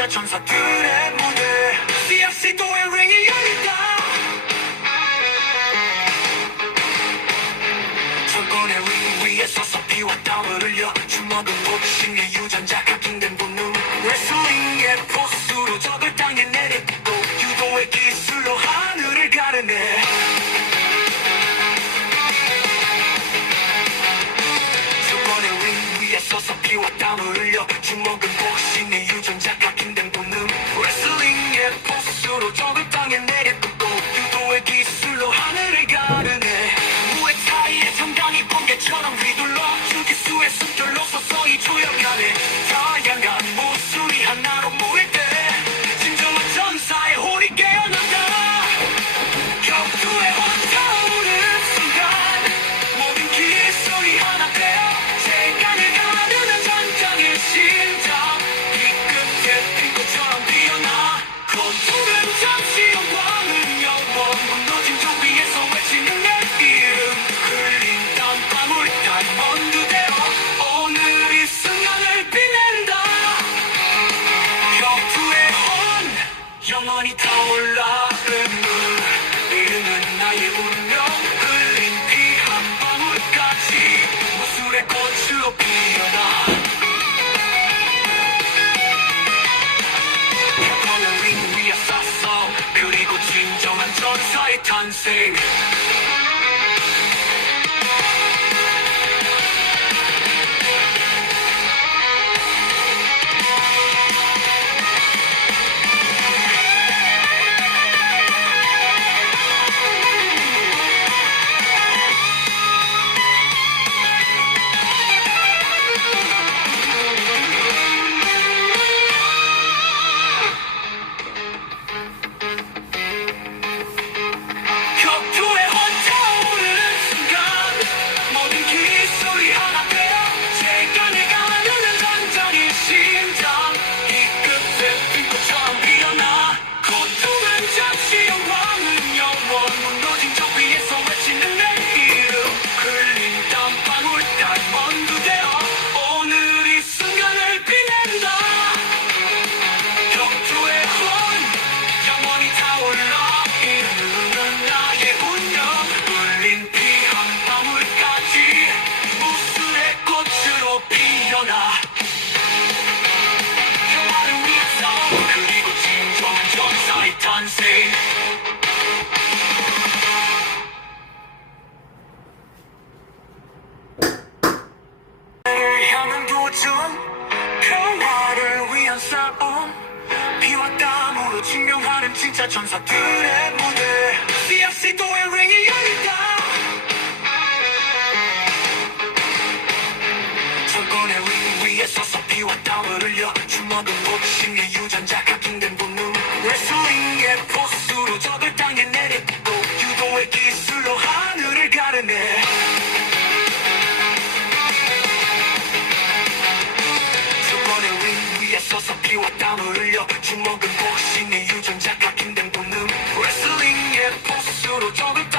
진짜 천사들의 무대. CFC 도의 링이 열린다. 철권의 링 위에 서서 피와 땀을 흘려 주먹은 복싱의 유전자. 숨결 높아서 이 조향연에 나의 운명 흘린 피 한 방울까지 무술의 꽃으로 피어나. 평화를 위에 쌌어. 그리고 진정한 전사의 탄생. 진짜 천사들의 무대. CFC 도의 링이 열린다. 철권의 링 위에 서서 피와 땀을 흘려. 주먹은 복싱의 유전자 각인된 분노 Total Jovic.